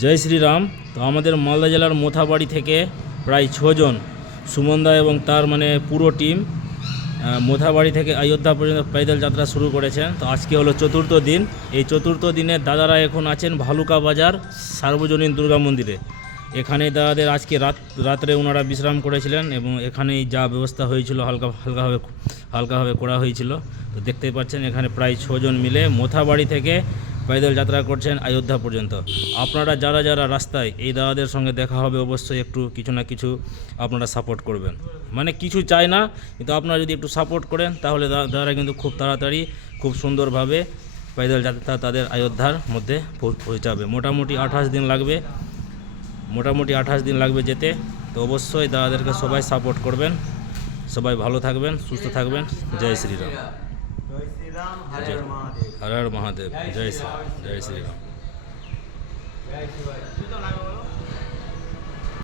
জয় শ্রীরাম। তো আমাদের মালদা জেলার মোথাবাড়ি থেকে প্রায় 6 জন সুমনদা এবং তার পুরো টিম মোথাবাড়ি থেকে অযোধ্যা পর্যন্ত पैदल যাত্রা শুরু করেছেন। তো আজকে হলো চতুর্থ দিন। এই চতুর্থ দিনে দাদারা এখন আছেন ভালুকা বাজার সার্বজনীন দুর্গা মন্দিরে। এখানে দাদাদের আজকে রাত্রে ওনারা বিশ্রাম করেছিলেন এবং এখানেই যা ব্যবস্থা হয়েছিল হালকাভাবে করা হয়েছিল। তো দেখতেই পাচ্ছেন এখানে প্রায় 6 জন মিলে মোথাবাড়ি থেকে पैदल যাত্রা করছেন অযোধ্যা পর্যন্ত। আপনারা যারা যারা রাস্তায় এই দাদাদের সঙ্গে দেখা হবে অবশ্যই একটু কিছু না কিছু আপনারা সাপোর্ট করবেন। কিছু চাই না, কিন্তু আপনারা যদি একটু সাপোর্ট করেন তাহলে দাদারা কিন্তু খুব তাড়াতাড়ি খুব সুন্দরভাবে पैदल যাত্রা তাদের অযোধ্যার মধ্যে পৌঁছাবে। মোটামুটি 28 দিন লাগবে যেতে। তো অবশ্যই দাদাদেরকে সবাই সাপোর্ট করবেন। সবাই ভালো থাকবেন, সুস্থ থাকবেন। জয় শ্রীরাম। हर हर महादेव। जय श्री राम।